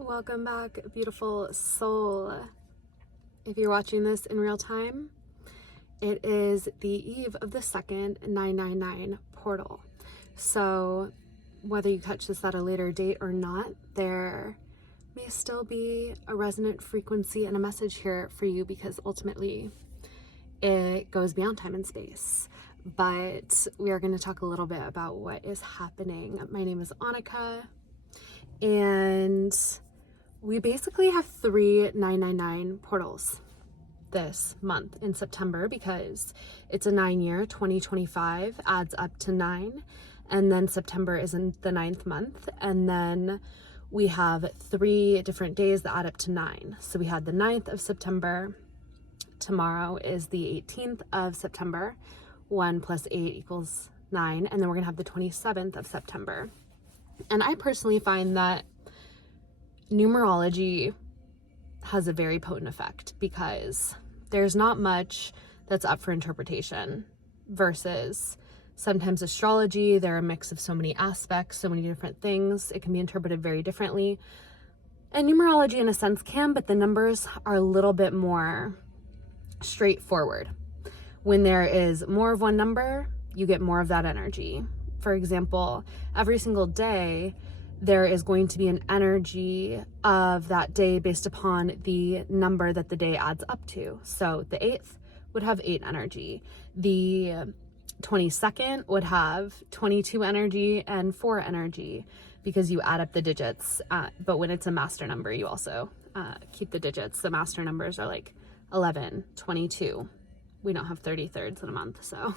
Welcome back, beautiful soul. If you're watching this in real time, it is the eve of the second 999 portal. So whether you catch this at a later date or not, there may still be a resonant frequency and a message here for you, because ultimately it goes beyond time and space. But we are going to talk a little bit about what is happening. My name is Annika, and we basically have 3 999 portals this month in September, because it's a 9-year. 2025 adds up to 9, and then September is in the 9th month, and then we have 3 different days that add up to 9. So we had the 9th of September. Tomorrow is the 18th of September. 1 plus 8 equals 9, and then we're gonna have the 27th of September. And I personally find that numerology has a very potent effect, because there's not much that's up for interpretation, versus sometimes astrology, they're a mix of so many aspects, so many different things. It can be interpreted very differently. And numerology in a sense can, but the numbers are a little bit more straightforward. When there is more of one number, you get more of that energy. For example, every single day, there is going to be an energy of that day based upon the number that the day adds up to. So the 8th would have 8 energy. The 22nd would have 22 energy and 4 energy, because you add up the digits. But when it's a master number, you also keep the digits. The master numbers are like 11, 22. We don't have 33rds in a month, so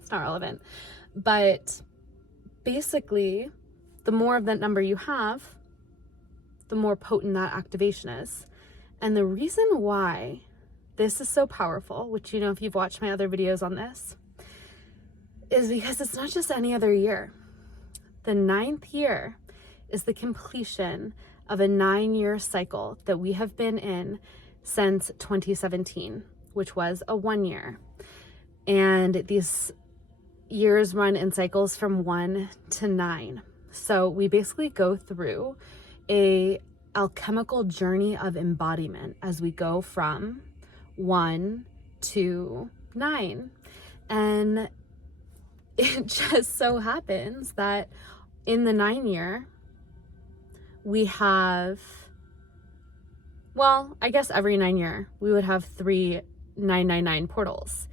it's not relevant. But basically, the more of that number you have, the more potent that activation is. And the reason why this is so powerful, which, you know, if you've watched my other videos on this, is because it's not just any other year. The 9th year is the completion of a 9-year cycle that we have been in since 2017, which was a 1 year. And these years run in cycles from 1 to 9. So we basically go through a alchemical journey of embodiment as we go from 1 to 9. And it just so happens that in the 9 year, we have, well, I guess every 9 year, we would have 3 999 portals.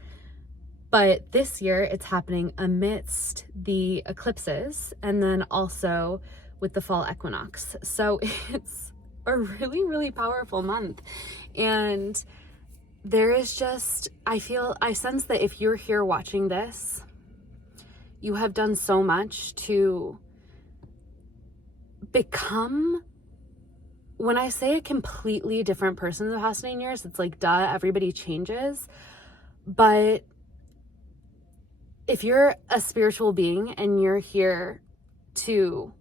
But this year it's happening amidst the eclipses, and then also with the fall equinox. So it's a really, really powerful month. And there is just, I sense that if you're here watching this, you have done so much to become, when I say a completely different person in the past 9 years, it's like, duh, everybody changes. But if you're a spiritual being and you're here to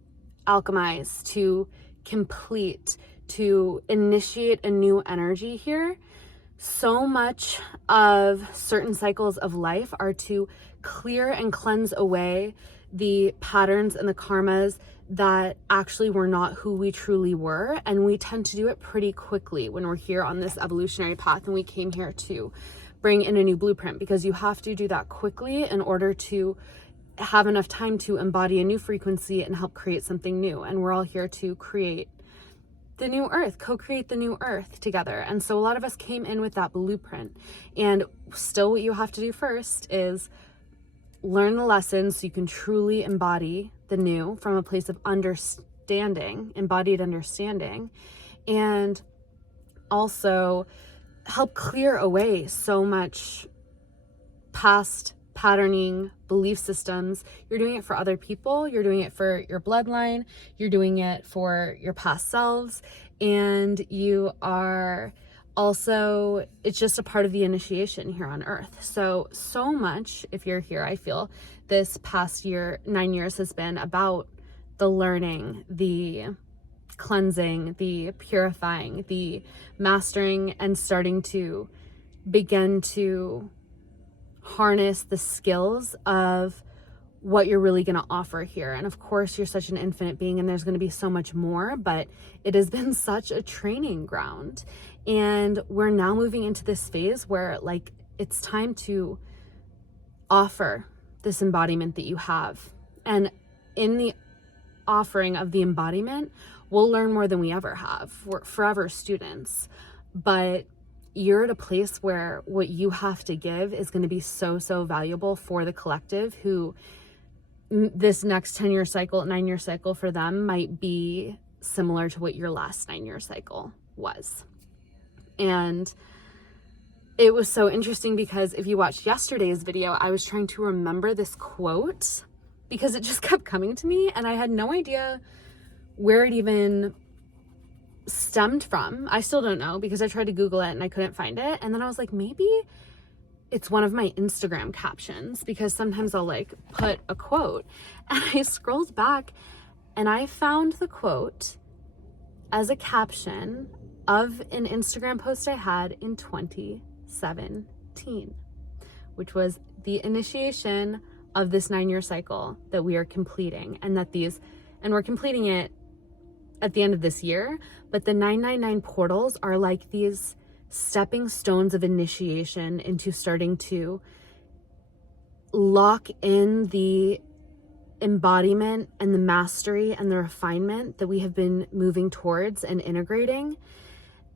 alchemize, to complete, to initiate a new energy here, so much of certain cycles of life are to clear and cleanse away the patterns and the karmas that actually were not who we truly were. And we tend to do it pretty quickly when we're here on this evolutionary path, and we came here to bring in a new blueprint, because you have to do that quickly in order to have enough time to embody a new frequency and help create something new. And we're all here to create the new earth, co-create the new earth together. And so a lot of us came in with that blueprint, and still what you have to do first is learn the lessons so you can truly embody the new from a place of understanding, embodied understanding, and also help clear away so much past patterning, belief systems. You're doing it for other people, you're doing it for your bloodline, you're doing it for your past selves, and you are also, it's just a part of the initiation here on earth. So much, if you're here, I feel this past year, 9 years, has been about the learning, the cleansing, the purifying, the mastering, and starting to begin to harness the skills of what you're really going to offer here. And of course, you're such an infinite being and there's going to be so much more, but it has been such a training ground. And we're now moving into this phase where like it's time to offer this embodiment that you have. And in the offering of the embodiment, we'll learn more than we ever have. We're forever students, but you're at a place where what you have to give is going to be so, so valuable for the collective who this next 10-year cycle, 9-year cycle for them might be similar to what your last 9-year cycle was. And it was so interesting because if you watched yesterday's video, I was trying to remember this quote because it just kept coming to me and I had no idea where it even stemmed from. I still don't know because I tried to Google it and I couldn't find it. And then I was like, maybe it's one of my Instagram captions because sometimes I'll like put a quote, and I scrolled back and I found the quote as a caption of an Instagram post I had in 2017, which was the initiation of this 9-year cycle that we are completing, and we're completing it at the end of this year, but the 999 portals are like these stepping stones of initiation into starting to lock in the embodiment and the mastery and the refinement that we have been moving towards and integrating,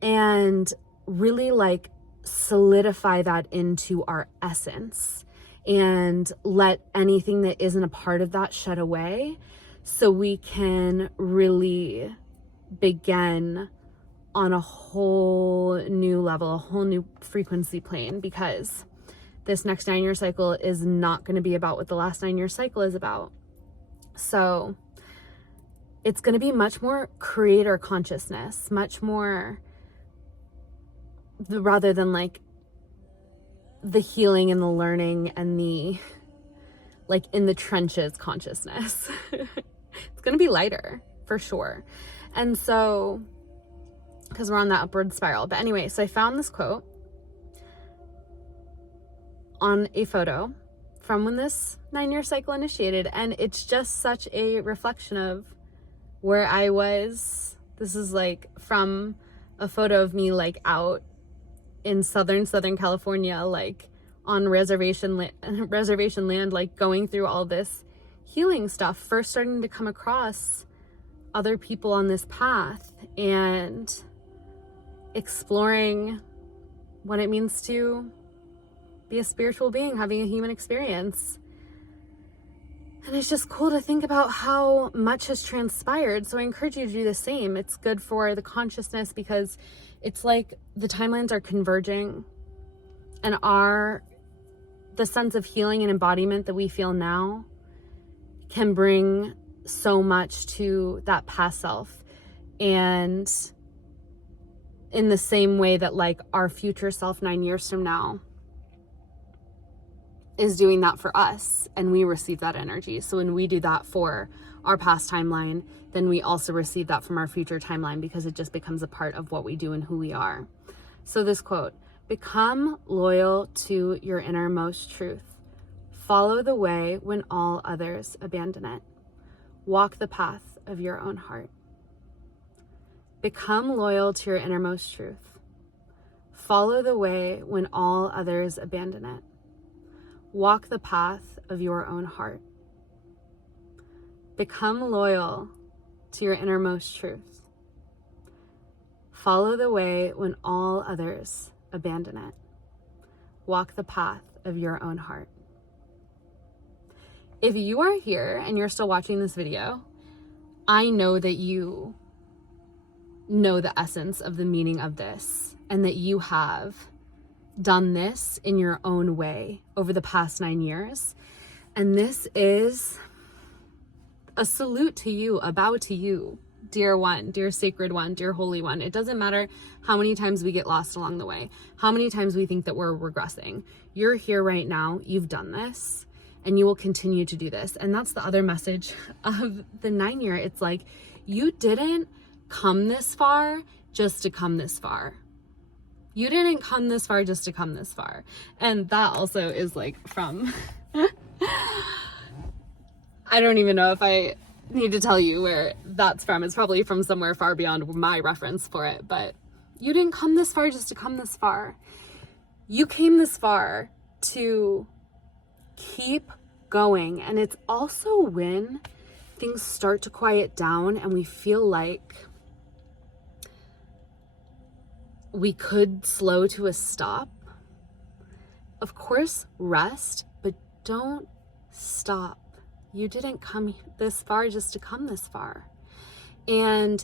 and really like solidify that into our essence and let anything that isn't a part of that shed away so we can really begin on a whole new level, a whole new frequency plane, because this next 9-year cycle is not going to be about what the last 9-year cycle is about. So it's going to be much more creator consciousness, much more rather than like the healing and the learning and the like in the trenches consciousness. It's going to be lighter for sure. And so, because we're on that upward spiral. But anyway, so I found this quote on a photo from when this 9-year cycle initiated, and it's just such a reflection of where I was. This is like from a photo of me like out in Southern California, like on reservation land, like going through all this healing stuff, first starting to come across other people on this path and exploring what it means to be a spiritual being, having a human experience. And it's just cool to think about how much has transpired. So I encourage you to do the same. It's good for the consciousness because it's like the timelines are converging, and the sense of healing and embodiment that we feel now can bring so much to that past self. And in the same way that like our future self 9 years from now is doing that for us, and we receive that energy. So when we do that for our past timeline, then we also receive that from our future timeline, because it just becomes a part of what we do and who we are. So this quote: become loyal to your innermost truth. Follow the way when all others abandon it. Walk the path of your own heart. Become loyal to your innermost truth. Follow the way when all others abandon it. Walk the path of your own heart. Become loyal to your innermost truth. Follow the way when all others abandon it. Walk the path of your own heart. If you are here and you're still watching this video, I know that you know the essence of the meaning of this, and that you have done this in your own way over the past 9 years. And this is a salute to you, a bow to you, dear one, dear sacred one, dear holy one. It doesn't matter how many times we get lost along the way, how many times we think that we're regressing. You're here right now, you've done this, and you will continue to do this. And that's the other message of the 9-year. It's like, you didn't come this far just to come this far. You didn't come this far just to come this far. And that also is like from I don't even know if I need to tell you where that's from. It's probably from somewhere far beyond my reference for it, but you didn't come this far just to come this far. You came this far to keep going. And it's also when things start to quiet down and we feel like we could slow to a stop. Of course, rest, but don't stop. You didn't come this far just to come this far. And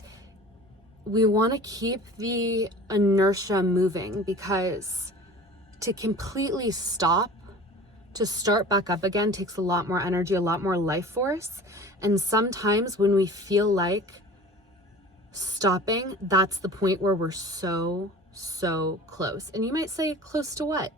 we want to keep the inertia moving, because to completely stop, to start back up again, takes a lot more energy, a lot more life force. And sometimes when we feel like stopping, that's the point where we're so close. And you might say, close to what?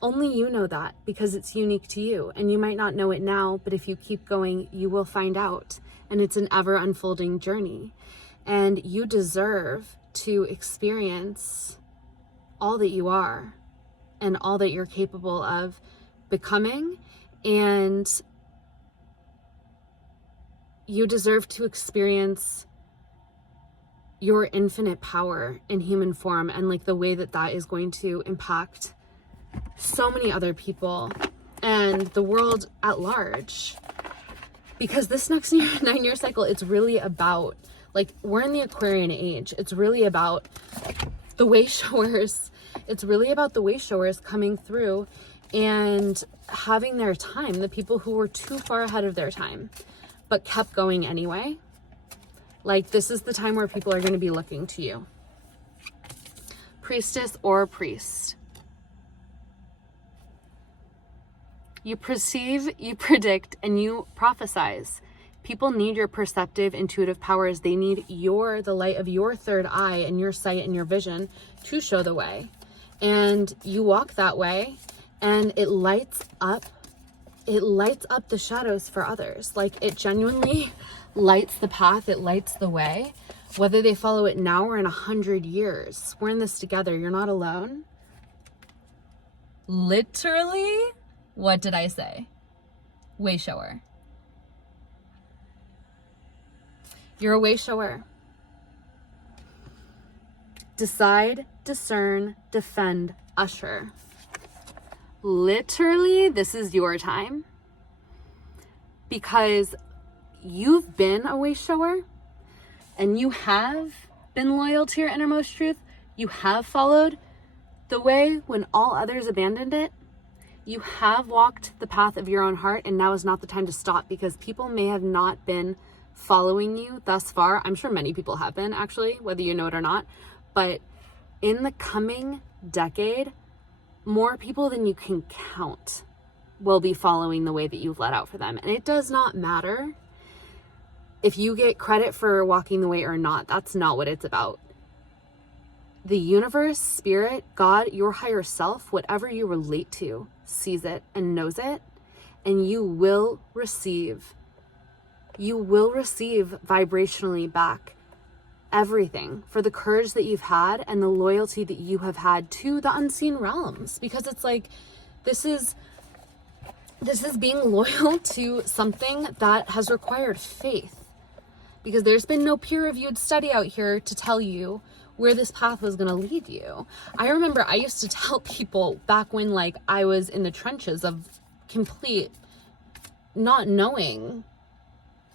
Only you know that, because it's unique to you, and you might not know it now, but if you keep going, you will find out. And it's an ever unfolding journey, and you deserve to experience all that you are and all that you're capable of becoming. And you deserve to experience your infinite power in human form, and like the way that that is going to impact so many other people and the world at large. Because this next 9-year cycle, it's really about, like, we're in the Aquarian age. It's really about the way showers. It's really about the way showers coming through and having their time. The people who were too far ahead of their time, but kept going anyway. Like, this is the time where people are going to be looking to you. Priestess or priest. You perceive, you predict, and you prophesize. People need your perceptive, intuitive powers. They need the light of your third eye and your sight and your vision to show the way. And you walk that way, and it lights up the shadows for others. Like, it genuinely lights the path, it lights the way, whether they follow it now or in 100 years. We're in this together. You're not alone. Literally, what did I say? Way shower. You're a way shower. Decide, discern, defend, usher. Literally, this is your time, because you've been a way shower and you have been loyal to your innermost truth. You have followed the way when all others abandoned it. You have walked the path of your own heart, and now is not the time to stop, because people may have not been following you thus far. I'm sure many people have been, actually, whether you know it or not. But in the coming decade, more people than you can count will be following the way that you've let out for them. And it does not matter if you get credit for walking the way or not. That's not what it's about. The universe, spirit, God, your higher self, whatever you relate to, sees it and knows it, and you will receive vibrationally back everything for the courage that you've had and the loyalty that you have had to the unseen realms. Because it's like, this is being loyal to something that has required faith, because there's been no peer-reviewed study out here to tell you where this path was going to lead you. I remember I used to tell people back when, like, I was in the trenches of complete not knowing,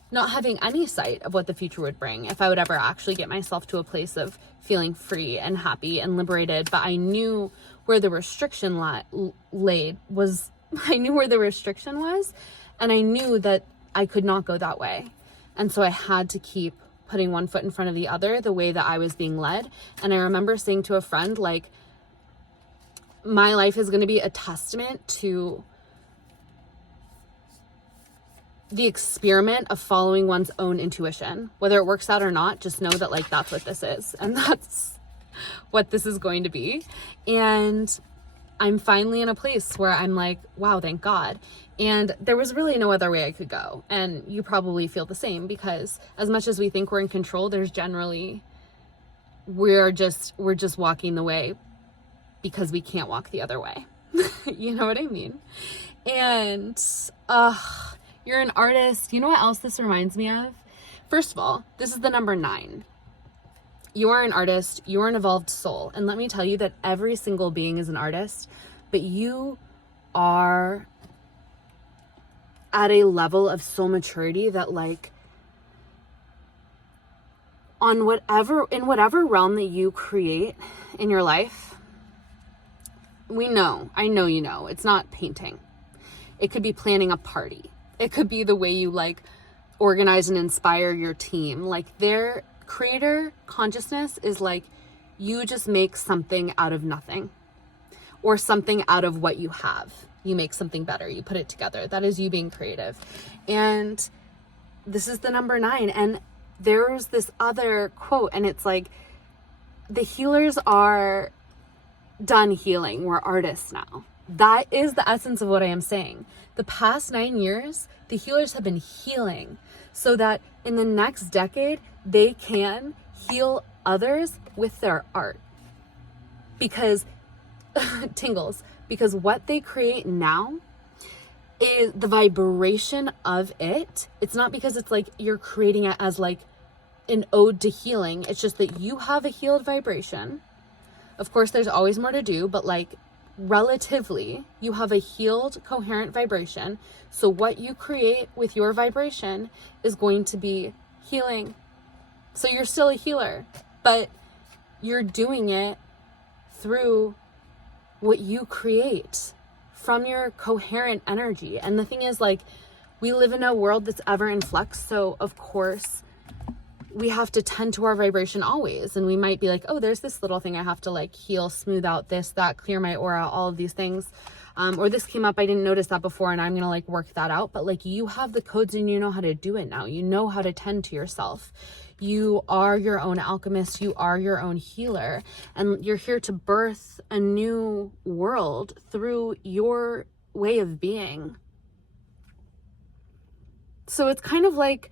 not having any sight of what the future would bring, if I would ever actually get myself to a place of feeling free and happy and liberated. But I knew where the restriction I knew where the restriction was, and I knew that I could not go that way. And so I had to keep putting one foot in front of the other, the way that I was being led. And I remember saying to a friend, like, my life is going to be a testament to the experiment of following one's own intuition. Whether it works out or not, just know that, like, that's what this is, and that's what this is going to be. And I'm finally in a place where I'm like, wow, thank God. And there was really no other way I could go. And you probably feel the same, because as much as we think we're in control, there's generally, we're just walking the way because we can't walk the other way. You know what I mean? And You're an artist. You know what else this reminds me of? First of all, this is the number 9. You are an artist. You are an evolved soul. And let me tell you that every single being is an artist, but you are at a level of soul maturity that, like, in whatever realm that you create in your life, I know you know, it's not painting. It could be planning a party. It could be the way you, like, organize and inspire your team. Like, their creator consciousness is like, you just make something out of nothing, or something out of what you have. You make something better. You put it together. That is you being creative. And this is the number 9. And there's this other quote, and it's like, the healers are done healing. We're artists now. That is the essence of what I am saying. The past 9 years, the healers have been healing so that in the next decade, they can heal others with their art. Because, tingles, because what they create now is the vibration of it. It's not because it's like you're creating it as like an ode to healing. It's just that you have a healed vibration. Of course, there's always more to do, but like relatively, you have a healed, coherent vibration. So what you create with your vibration is going to be healing. So you're still a healer, but you're doing it through what you create from your coherent energy. And the thing is, like, we live in a world that's ever in flux. So of course we have to tend to our vibration always. And we might be like, oh, there's this little thing I have to like heal, smooth out, this, that, clear my aura, all of these things. Or this came up, I didn't notice that before, and I'm going to like work that out. But like, you have the codes and you know how to do it now. You know how to tend to yourself. You are your own alchemist. You are your own healer. And you're here to birth a new world through your way of being. So it's kind of like,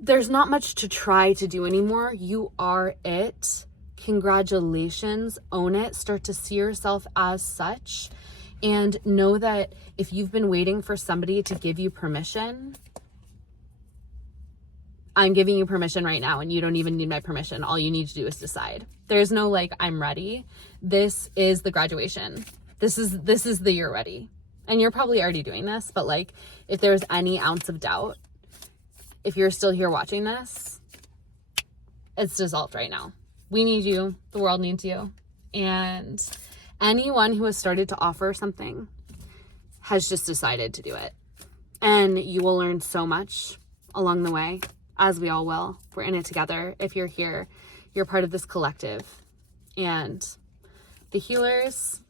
there's not much to try to do anymore. You are it. Congratulations. Own it. Start to see yourself as such. And know that if you've been waiting for somebody to give you permission, I'm giving you permission right now, and you don't even need my permission. All you need to do is decide. There's no like, I'm ready. This is the graduation. This is the you're ready. And you're probably already doing this, but like, if there's any ounce of doubt, if you're still here watching this, it's dissolved right now. We need you. The world needs you. And anyone who has started to offer something has just decided to do it. And you will learn so much along the way, as we all will. We're in it together. If you're here, you're part of this collective. And the healers,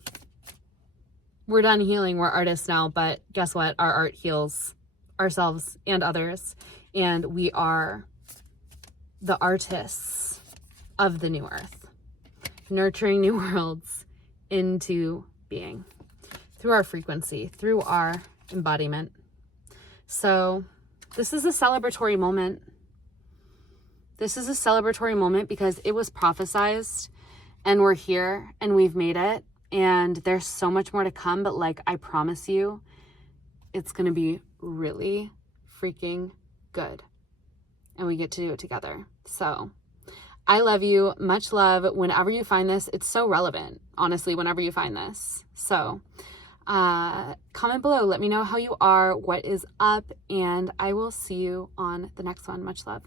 we're done healing. We're artists now. But guess what? Our art heals ourselves and others. And we are the artists of the new earth, nurturing new worlds into being through our frequency, through our embodiment. So this is a celebratory moment. This is a celebratory moment because it was prophesized, and we're here and we've made it, and there's so much more to come. But like, I promise you, it's going to be really freaking good, and we get to do it together. So I love you. Much love. Whenever you find this, it's so relevant, honestly, whenever you find this. So comment below. Let me know how you are, what is up, and I will see you on the next one. Much love.